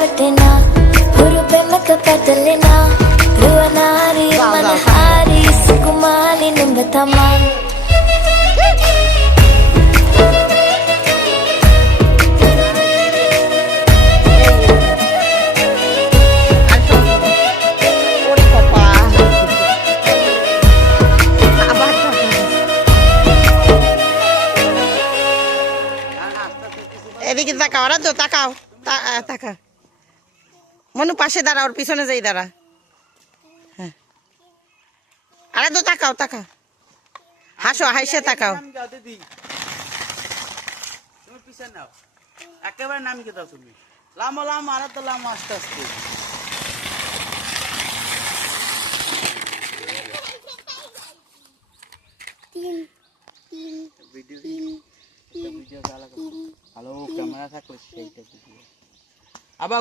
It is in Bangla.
రవటెనా ಹುರುಬೆಮ್ಮಕ ಪತಲೆನಾ ರುವನಾರಿ ಮನಹಾರಿ ಸುಕುಮಾರಿ ನಿಂಬತಮ এদিকে তাকাও আর তো তাকাও তাকা মনু পাশে দাঁড়া ওর পিছনে যাই দাঁড়া হ্যাঁ আরে তো তাকাও তাকা হাসো হাসে তাকাও তুমি পিছনে নাও একেবারে নাম কি দাও তুমি লামো লামো আর তো লামো আস্তে আস্তে ভিডিও ভালো ক্যামেরা থাকলে সেইটা আবার